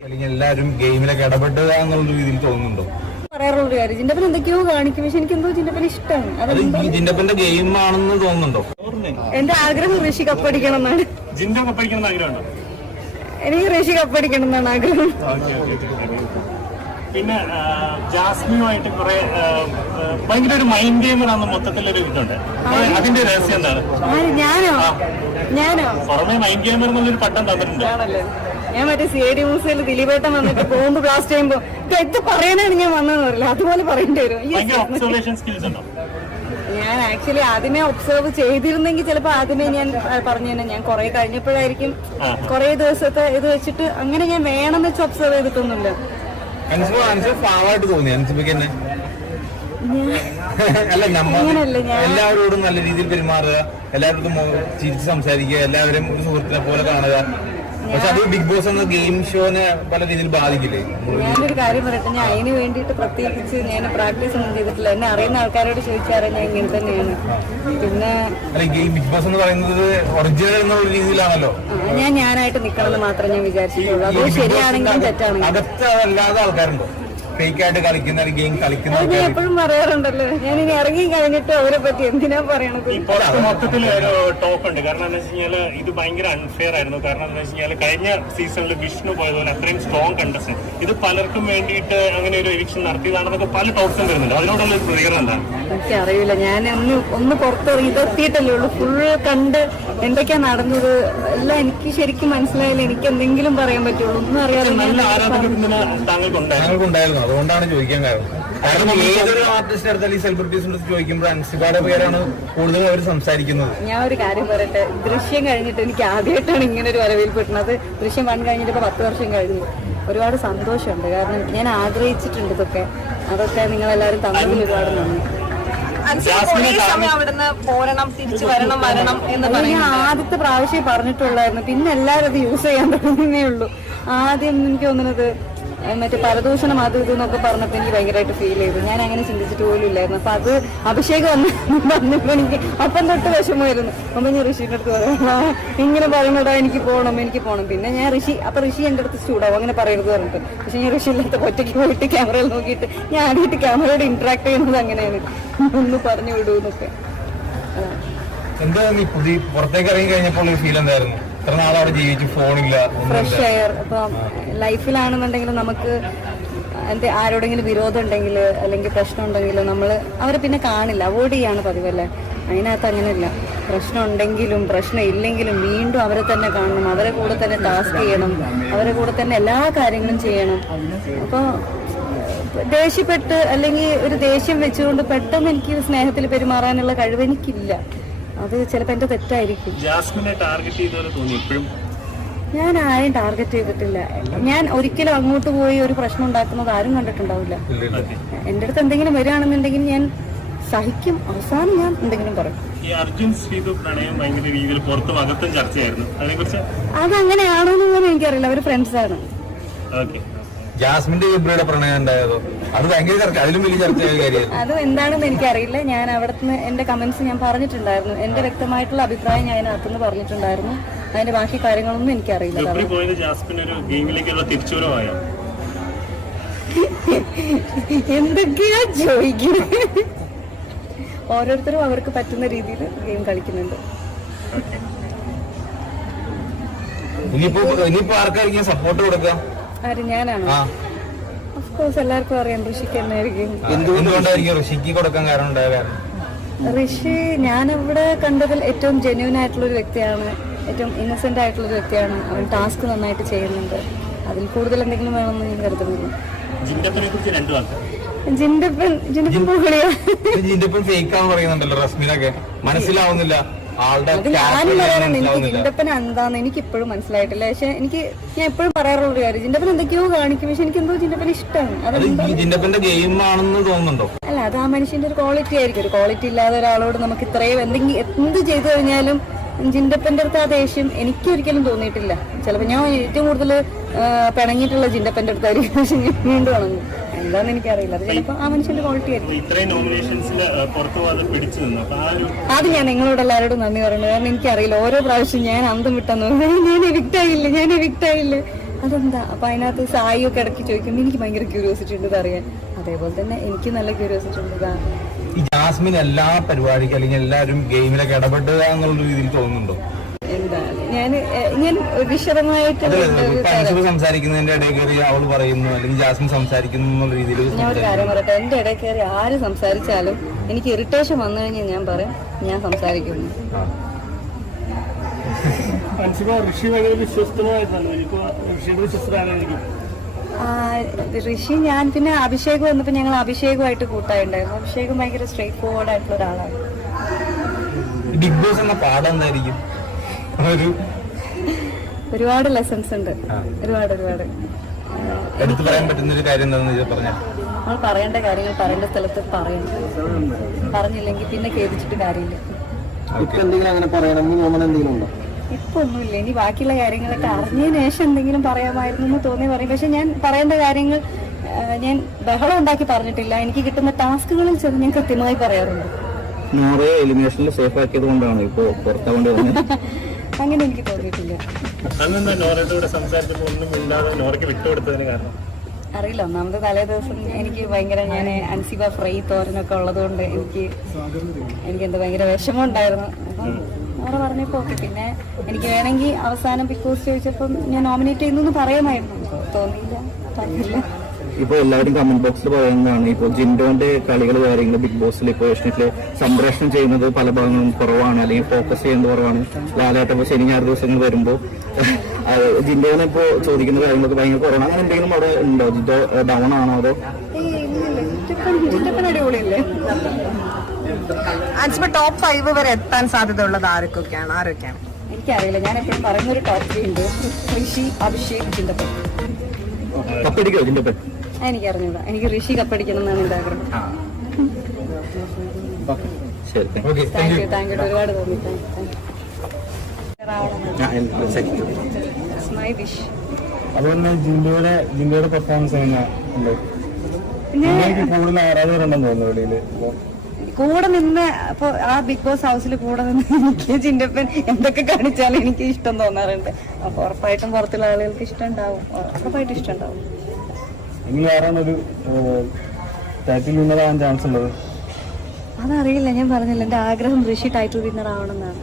അല്ലെങ്കിൽ എല്ലാവരും ഗെയിമിലൊക്കെ ഇടപെട്ടുക എന്നുള്ള രീതിയിൽ തോന്നുന്നുണ്ടോ? പറയാറുള്ള ഒരു കാര്യം ജിന്റെ എന്തൊക്കെയോ കാണിക്കും പക്ഷെ എനിക്ക് എന്തോ ഇഷ്ടമാണ് ഗെയിം ആണെന്ന് തോന്നുന്നുണ്ടോ? എന്റെ ആഗ്രഹം ഋഷി കപ്പടിക്കണം എന്നാണ്. ജിൻഡോ കപ്പടിക്കണം ആഗ്രഹമുണ്ടോ? എനിക്ക് ഋഷി കപ്പടിക്കണം എന്നാണ് ആഗ്രഹം. ഓക്കെ ഓക്കെ പിന്നെ ആ, ജാസ്മിനുമായിട്ട് കുറെ ആ, ആ, ഭയങ്കര ഒരു മൈൻഡ് ഗെയിമറാന്ന് മൊത്തത്തിലൊരു ഇതുണ്ട്. അപ്പൊ അതിന്റെ രഹസ്യം എന്താണ്? ആര്? ഞാനോ? ഞാനോ? പുറമെ മൈൻഡ് ഗെയിമർ എന്നുള്ളൊരു പട്ടം തന്നിട്ടുണ്ട്. ആണല്ലേ ഞാൻ മറ്റേ സി ഐ ഡി മ്യൂസിയത്തിൽ ദിലീപേട്ടൻ വന്നിട്ട് ബോംബ് ബ്ലാസ്റ്റ് ചെയ്യുമ്പോ എന്ത് പറയാനാണ് ഞാൻ വന്നതെന്ന് പറയില്ല അതുപോലെ പറയേണ്ടി വരും. ഈ സ്കിൽസ് ഉണ്ടോ? ഞാൻ ആക്ച്വലി ആദ്യമേ ഒബ്സർവ് ചെയ്തിരുന്നെങ്കിൽ ചിലപ്പോ ആദ്യമേ ഞാൻ പറഞ്ഞു തന്നെ ഞാൻ കുറെ കഴിഞ്ഞപ്പോഴായിരിക്കും കുറെ ദിവസത്തെ ഇത് വെച്ചിട്ട് അങ്ങനെ ഞാൻ വേണമെന്ന് വെച്ച് ഒബ്സർവ് ചെയ്തിട്ടൊന്നുമില്ല. തോന്നി. തന്നെ ഞാൻ അല്ല എല്ലാവരോടും നല്ല രീതിയിൽ പെരുമാറുക എല്ലാവരോടും മോ- ചിരിച്ച് സംസാരിക്കുക എല്ലാവരും ഒരു സുഹൃത്തിനെ പോലെ കാണുക. പക്ഷെ അത് ബിഗ് ബോസ് എന്ന ഗെയിം ഷോനെ പല രീതിയിൽ ബാധിക്കില്ലേ? ഞാനൊരു കാര്യം പറയട്ടെ ഞാൻ അതിന് വേണ്ടിയിട്ട് പ്രത്യേകിച്ച് ഞാൻ പ്രാക്ടീസ് ഒന്നും ചെയ്തിട്ടില്ല. എന്നെ അറിയുന്ന ആൾക്കാരോട് ചോദിച്ചാൽ ഞാൻ ഇങ്ങനെ തന്നെയാണ്. പിന്നെ ഈ ബിഗ് ബോസ് എന്ന് പറയുന്നത് ഒറിജിനൽ എന്നുള്ള രീതിയിലാണല്ലോ. ഞാൻ ഞാനായിട്ട് നിൽക്കണമെന്ന് മാത്രമേ ഞാൻ വിചാരിച്ചിട്ടുള്ളൂ. അത് ശരിയാണെങ്കിലും തെറ്റാണെങ്കിലും. അകത്ത് അതല്ലാതെ ആൾക്കാരുണ്ടോ? ഫേക്ക് ആയിട്ട് കളിക്കുന്ന ഗെയിം കളിക്കുന്ന എപ്പോഴും പറയാറുണ്ടല്ലോ. ഞാൻ ഇനി ഇറങ്ങി കഴിഞ്ഞിട്ട് അവരെ പറ്റി എന്തിനാ പറയണത്? ഈ മൊത്തത്തിൽ ഒരു ടോപ്പ് ഉണ്ട്. കാരണം എന്താ വെച്ച് കഴിഞ്ഞാൽ ഇത് ഭയങ്കര അൺഫെയർ ആയിരുന്നു. കാരണം എന്താ വെച്ച് കഴിഞ്ഞാൽ കഴിഞ്ഞ സീസണിൽ വിഷ്ണു പോയതുപോലെ അത്രയും സ്ട്രോങ് കണ്ടസ്റ്റ് ഇത് പലർക്കും വേണ്ടിയിട്ട് അങ്ങനെ ഒരു എവിക്ഷൻ നടത്തിയതാണെന്നൊക്കെ പല ടോപ്സും വരുന്നുണ്ട്. അതിനോടുള്ള ഒരു പ്രതികരണം എന്താണ് എനിക്കറിയില്ല. ഞാൻ ഒന്ന് ഒന്ന് പുറത്തിറങ്ങി ഇതെത്തിയിട്ടല്ലേ ഉള്ളൂ. ഫുൾ കണ്ട് എന്തൊക്കെയാ നടന്നത്? എല്ലാം എനിക്ക് ശരിക്കും മനസ്സിലായില്ല. എനിക്ക് എന്തെങ്കിലും പറയാൻ പറ്റുള്ളൂ ഒന്നും അറിയാതെ ഞാൻ താങ്കൾക്കുണ്ടായിരുന്നു. അതുകൊണ്ടാണ് ചോദിക്കാൻ കാരണം. കാരണം ഏതൊരു ആർട്ടിസ്റ്റ് അടുത്താൽ ഈ സെലിബ്രിറ്റീസിന്റെ അടുത്ത് ചോദിക്കുമ്പോൾ അൻസിബയുടെ പേരാണ് കൂടുതൽ അവർ സംസാരിക്കുന്നത്. ഞാൻ ഒരു കാര്യം പറയട്ടെ ദൃശ്യം കഴിഞ്ഞിട്ട് എനിക്ക് ആദ്യമായിട്ടാണ് ഇങ്ങനെ ഒരു വരവിൽ പെട്ടുന്നത് ദൃശ്യം വൺ കഴിഞ്ഞിട്ട് ഇപ്പൊ പത്ത് വർഷം കഴിഞ്ഞു. ഒരുപാട് സന്തോഷമുണ്ട്. കാരണം ഞാൻ ആഗ്രഹിച്ചിട്ടുണ്ട് ഇതൊക്കെ. അതൊക്കെ നിങ്ങളെല്ലാവരും തന്നതിൽ ഒരുപാട് നന്ദി. കുറേ സമയം അവിടുന്ന് പോരണം തിരിച്ചു വരണം വരണം എന്ന് അത് ഞാൻ ആദ്യത്തെ പ്രാവശ്യം പറഞ്ഞിട്ടുള്ളായിരുന്നു. പിന്നെ എല്ലാവരും അത് യൂസ് ചെയ്യാൻ തുടങ്ങുന്നേ ഉള്ളൂ. ആദ്യം എനിക്ക് തോന്നുന്നത് മറ്റേ പരദൂഷണം അത് ഇത് എന്നൊക്കെ പറഞ്ഞപ്പോൾ എനിക്ക് ഭയങ്കരമായിട്ട് ഫീൽ ചെയ്തു. ഞാൻ അങ്ങനെ ചിന്തിച്ചിട്ട് പോലും ഇല്ലായിരുന്നു. അപ്പൊ അത് അഭിഷേകം വന്ന് പറഞ്ഞപ്പോൾ എനിക്ക് അപ്പം തൊട്ട് വിഷമമായിരുന്നു. അപ്പൊ ഞാൻ ഋഷിന്റെ അടുത്ത് പറയാം "ആ, ഇങ്ങനെ പറയണടാ എനിക്ക് പോകണം എനിക്ക് പോകണം പിന്നെ ഞാൻ ഋഷി അപ്പൊ ഋഷി എന്റെ അടുത്ത് ചൂടാവും അങ്ങനെ പറയരുത് പറഞ്ഞിട്ട്. പക്ഷെ ഞാൻ ഋഷി ഇല്ലാത്ത ഒറ്റയ്ക്ക് പോയിട്ട് ക്യാമറയിൽ നോക്കിയിട്ട് ഞാൻ ആദ്യമായിട്ട് ക്യാമറയോട് ഇന്ററാക്ട് ചെയ്യുന്നത് അങ്ങനെയാണ്. ഒന്ന് പറഞ്ഞു വിടൂ എന്താ നീ പുതിയ പുറത്തേക്ക് ഇറങ്ങി കഴിഞ്ഞപ്പോൾ ഫീൽ എന്തായിരുന്നു? അവിടെ ഫ്രഷ് എയർ ഇപ്പം ലൈഫിലാണെന്നുണ്ടെങ്കിൽ നമുക്ക് എന്ത് ആരോടെങ്കിലും വിരോധം ഉണ്ടെങ്കിൽ അല്ലെങ്കിൽ പ്രശ്നം ഉണ്ടെങ്കിൽ നമ്മൾ അവരെ പിന്നെ കാണില്ല. അവോയ്ഡ് ചെയ്യാണ് പതിവല്ലേ? അതിനകത്ത് അങ്ങനെയല്ല. പ്രശ്നം ഉണ്ടെങ്കിലും പ്രശ്നം ഇല്ലെങ്കിലും വീണ്ടും അവരെ തന്നെ കാണണം. അവരെ കൂടെ തന്നെ ടാസ്ക് ചെയ്യണം. അവരെ കൂടെ തന്നെ എല്ലാ കാര്യങ്ങളും ചെയ്യണം. അപ്പോൾ ദേഷ്യപ്പെട്ട് അല്ലെങ്കിൽ ഒരു ദേഷ്യം വെച്ചുകൊണ്ട് പെട്ടെന്ന് എനിക്ക് സ്നേഹത്തിൽ പെരുമാറാനുള്ള കഴിവ് എനിക്കില്ല. അത് ചിലപ്പോൾ എന്റെ തെറ്റായിരിക്കും. ജാസ്മിനെ ടാർഗറ്റ് ചെയ്തപോലെ തോന്നി ഇപ്പോഴും? ഞാൻ ആരെയും ടാർഗറ്റ് ചെയ്തിട്ടില്ല. ഞാൻ ഒരിക്കലും അങ്ങോട്ട് പോയി ഒരു പ്രശ്നം ഉണ്ടാക്കുന്നത് ആരും കണ്ടിട്ടുണ്ടാവില്ല. എന്റെ അടുത്ത് എന്തെങ്കിലും വരികയാണെന്നുണ്ടെങ്കിൽ ഞാൻ സഹിക്കും. അവസാനം ഞാൻ എന്തെങ്കിലും പറയും. ഈ അർജുൻ ശ്രീതു പ്രണയം ഭയങ്കര രീതിയിൽ പുറത്തും അകത്തും ചർച്ചയായിരുന്നു. അതിനെക്കുറിച്ച് എനിക്കറിയില്ല. അവർ ഫ്രണ്ട്സാണ് ഓക്കെ ജാസ്മിന്റെ ഗബ്രിയുടെ പ്രണയം ഉണ്ടായതോ അത് ഭയങ്കര ചർച്ച അതിലും വലിയ ചർച്ചയായ കാര്യമായിരുന്നു. അത് എന്താണെന്ന് എനിക്കറിയില്ല. ഞാൻ അവിടുന്ന് എന്റെ കമന്റ്സ് ഞാൻ പറഞ്ഞിട്ടുണ്ടായിരുന്നു. എന്റെ വ്യക്തമായിട്ടുള്ള അഭിപ്രായം ഞാൻ അതിനകത്തുനിന്ന് പറഞ്ഞിട്ടുണ്ടായിരുന്നു. അതിന്റെ ബാക്കി കാര്യങ്ങളൊന്നും എനിക്കറിയില്ല. ജാസ്മിൻ ഒരു ഗെയിമിലേക്കുള്ള തിരിച്ചുവരവായോ? എന്തൊക്കെയാ ചോദിക്കുന്നത്? ഓരോരുത്തരും അവർക്ക് പറ്റുന്ന രീതിയിൽ ഗെയിം കളിക്കുന്നുണ്ട്. ഇനിയിപ്പോ ഇനിയിപ്പോ ആർക്കായിരിക്കും സപ്പോർട്ട് കൊടുക്കാം ഞാനാണോ? എല്ലാവർക്കും അറിയാം ഋഷിക്ക് എന്നായിരിക്കും എന്തുകൊണ്ടായിരിക്കും ഋഷിക്ക് കൊടുക്കാൻ കാരണം ഉണ്ടായ കാരണം? ഋഷി ഞാനിവിടെ കണ്ടതിൽ ഏറ്റവും ജെന്യൂൻ ആയിട്ടുള്ള ഒരു വ്യക്തിയാണ്. ഏറ്റവും ഇന്നസെന്റ് ആയിട്ടുള്ള ഒരു വ്യക്തിയാണ്. അവൻ ടാസ്ക് നന്നായിട്ട് ചെയ്യുന്നുണ്ട്. അതിൽ കൂടുതൽ എന്തെങ്കിലും വേണമെന്ന് ഞാൻ കരുതുന്നില്ല. ജിൻഡപ്പൻ ജിൻഡപ്പൻ പുള്ളിയാ. ജിന്റപ്പം ഫേക്ക് ആണെന്ന് പറയുന്നുണ്ടല്ലോ റസ്മിനൊക്കെ. മനസ്സിലാവുന്നില്ല. ഞാനും പറയാറുണ്ട് എനിക്ക് ജിൻഡപ്പൻ എന്താന്ന് എനിക്ക് ഇപ്പോഴും മനസ്സിലായിട്ടില്ല. പക്ഷെ എനിക്ക് ഞാൻ എപ്പോഴും പറയാറുള്ള ഒരു കാര്യം ജിൻഡപ്പൻ എന്തൊക്കെയോ കാണിക്കും പക്ഷെ എനിക്ക് എന്തോ ജിൻഡപ്പൻ ഇഷ്ടമാണ് ഈ ഗെയിം ആണെന്ന് തോന്നുന്നുണ്ടോ? അല്ല അത് ആ മനുഷ്യന്റെ ഒരു ക്വാളിറ്റി ആയിരിക്കും. ഒരു ക്വാളിറ്റി ഇല്ലാതെ ഒരാളോട് നമുക്ക് ഇത്രയും എന്തെങ്കിലും എന്ത് ചെയ്തു കഴിഞ്ഞാലും ജിൻഡപ്പന്റെ അടുത്ത് ആ ദേഷ്യം എനിക്ക് ഒരിക്കലും തോന്നിയിട്ടില്ല. ചിലപ്പോൾ ഞാൻ ഏറ്റവും കൂടുതൽ പിണങ്ങിയിട്ടുള്ള ജിൻഡപ്പന്റെ അടുത്തായിരിക്കും. പക്ഷെ ഞാൻ വീണ്ടും ഉണങ്ങും എന്താന്ന് എനിക്കറിയില്ല. അത് ചിലപ്പോൾ ആ മനുഷ്യന്റെ ക്വാളിറ്റി ആയിരിക്കും. അത് ഞാൻ നിങ്ങളോട് എല്ലാവരോടും നന്ദി പറയുന്നത് കാരണം എനിക്കറിയില്ല ഓരോ പ്രാവശ്യം ഞാൻ അന്തം വിട്ടെന്ന് ഞാൻ എവിക്റ്റ് ആയില്ല ഞാൻ എവിക്റ്റ് ആയില്ല അതെന്താ? അപ്പൊ അതിനകത്ത് സായി ഒക്കെ ഇടയ്ക്ക് ചോദിക്കുമ്പോൾ എനിക്ക് ഭയങ്കര ക്യൂരിയോസിറ്റി ഉണ്ട് അറിയാൻ. അതേപോലെ തന്നെ എനിക്ക് നല്ല ക്യൂരിയോസിറ്റി ഉണ്ട് ഈ ജാസ്മിൻ എല്ലാ പരിപാടിക്കും അല്ലെങ്കിൽ എല്ലാവരും ഗെയിമിലൊക്കെ ഇടപെടുക എന്നുള്ള രീതിയിൽ തോന്നുന്നുണ്ടോ? എന്താണ്? ഞാൻ ഞാൻ വിശദമായിട്ട് സംസാരിക്കുന്നതിന്റെ ഇടയിൽ കയറി അവൾ പറയുന്നു അല്ലെങ്കിൽ ജാസ്മിൻ സംസാരിക്കുന്നു എന്നുള്ള രീതിയിൽ ഞാൻ ഒരു കാര്യം പറയട്ടെ? എന്റെ ഇടയിൽ കയറി ആര് സംസാരിച്ചാലും എനിക്ക് ഇറിറ്റേഷൻ വന്നു കഴിഞ്ഞാൽ ഞാൻ പറയും ഞാൻ സംസാരിക്കുന്നു. ഋഷി ഭയങ്കര വിശ്വസ്തമായിരുന്നല്ലോ. എനിക്ക് ഋഷിയുടെ വിശ്വസ്തരാണെങ്കിൽ ആ, ഋഷി ഞാൻ പിന്നെ അഭിഷേക് വന്നപ്പോൾ ഞങ്ങൾ അഭിഷേകുമായിട്ട് കൂട്ടായിട്ടുണ്ടായിരുന്നു അഭിഷേകം ഭയങ്കര സ്ട്രേറ്റ് ഫോർവേഡ് ആയിട്ടുള്ള ഒരാളാണ്. ബിഗ് ബോസ് എന്ന പാഠം എന്തായിരിക്കും? ഒരുപാട് ലെസൺസ് ഉണ്ട്. ഒരുപാട് ഒരുപാട്. എടുത്തു പറയാൻ പറ്റുന്ന ഒരു കാര്യം എന്താണെന്ന് പറഞ്ഞാൽ നമ്മൾ പറയേണ്ട കാര്യങ്ങൾ പറയേണ്ട സ്ഥലത്ത് പറയണം. പറഞ്ഞില്ലെങ്കിൽ പിന്നെ കേൾപ്പിച്ചിട്ട് കാര്യമില്ല. എന്തെങ്കിലും അങ്ങനെ എന്തെങ്കിലും ഉണ്ടോ? ഇപ്പൊ ഒന്നുമില്ല. ഇനി ബാക്കിയുള്ള കാര്യങ്ങളൊക്കെ അറിഞ്ഞതിന് ശേഷം എന്തെങ്കിലും പറയാമായിരുന്നു എന്ന് തോന്നി പറയും. പക്ഷെ ഞാൻ പറയേണ്ട കാര്യങ്ങൾ ഞാൻ ബഹളം ഉണ്ടാക്കി പറഞ്ഞിട്ടില്ല. എനിക്ക് കിട്ടുന്ന ടാസ്കുകളിൽ ചെന്ന് ഞാൻ കൃത്യമായി പറയാറുണ്ട്. നോറയെ എലിമിനേഷനിൽ സേഫ് ആക്കിയത് കൊണ്ടാണ് ഇപ്പോ പുറത്താവേണ്ടി വന്നത്. അങ്ങനെ എനിക്ക് തോന്നിയിട്ടില്ല. അറിയില്ല ഒന്നാമത് തലേ ദിവസം എനിക്ക് ഭയങ്കര ഞാൻ അൻസിബ ഫ്രൈ തോരനൊക്കെ ഉള്ളതുകൊണ്ട് എനിക്ക് എനിക്ക് എന്താ ഭയങ്കര വിഷമം ഉണ്ടായിരുന്നു അപ്പം അവിടെ പറഞ്ഞപ്പോ ഓക്കെ പിന്നെ എനിക്ക് വേണമെങ്കിൽ അവസാനം ബിഗ് ബോസ് ചോദിച്ചപ്പം ഞാൻ നോമിനേറ്റ് ചെയ്യുന്നു പറയുമായിരുന്നു. തോന്നിയില്ല പറഞ്ഞില്ല ഇപ്പൊ എല്ലാവരും കമന്റ് ബോക്സിൽ പറയുന്നതാണ് ഇപ്പൊ ജിൻഡോന്റെ കളികൾ കാര്യങ്ങൾ ബിഗ് ബോസിൽ ഇപ്പൊ ഏഷ്യനെറ്റിൽ സംപ്രേഷണം ചെയ്യുന്നത് പല ഭാഗങ്ങളും കുറവാണ് അല്ലെങ്കിൽ ഫോക്കസ് ചെയ്യുന്നത് കുറവാണ്. ലാലായിട്ട് ഇപ്പൊ ശനി ഞായർ ദിവസങ്ങൾ വരുമ്പോ അത് ജിൻഡോനെ ഇപ്പോ ചോദിക്കുന്ന കാര്യങ്ങളൊക്കെ ഭയങ്കര കുറവാണ്. അങ്ങനെ എന്തെങ്കിലും അവിടെ ഉണ്ടോ? ജിൻഡോ ഡൗൺ ആണോ അതോ? ടോപ്പ് ഫൈവ് വരെ എത്താൻ സാധ്യതയുള്ളത് ആരൊക്കെയാണ്? ആരൊക്കെയാണ്? എനിക്കറിയില്ല. ഞാൻ എപ്പോഴും പറയുന്ന ഒരു ടോപ്പ് ഉണ്ട്. ഋഷി അഭിഷേക് ചിന്തപ്പൻ കപ്പടിക്കോ എനിക്കറിഞ്ഞൂടാ. എനിക്ക് ഋഷി കപ്പടിക്കണം എന്നാണ് എന്റെ ആഗ്രഹം. ശരി okay thank you thank you ഒരുപാട് തോന്നി താങ്ക് യു മൈ വിഷ് അതുപോലെ ജിൻഡോയുടെ ജിൻഡോയുടെ പെർഫോമൻസ് കൂടുതൽ ആരാധകരുണ്ടെന്ന് തോന്നുന്നു കൂടെ നിന്ന് ആ ബിഗ് ബോസ് ഹൗസിൽ കൂടെ നിന്ന് എനിക്ക് ചിന്തപ്പൻ എന്തൊക്കെ കാണിച്ചാലും എനിക്ക് ഇഷ്ടം തോന്നാറുണ്ട്. അപ്പൊ ഉറപ്പായിട്ടും പുറത്തുള്ള ആളുകൾക്ക് ഇഷ്ടം ഉണ്ടാവും. ഉറപ്പായിട്ടും ഇഷ്ടം ഉണ്ടാവും. ഇനി ആരാണ് ഒരു ടൈറ്റിൽ വിന്നറാവാൻ ചാൻസ് ഉള്ളത് അതറിയില്ല ഞാൻ പറഞ്ഞില്ല. എന്റെ ആഗ്രഹം ഋഷി ടൈറ്റിൽ വിന്നർ ആവണമെന്നാണ്.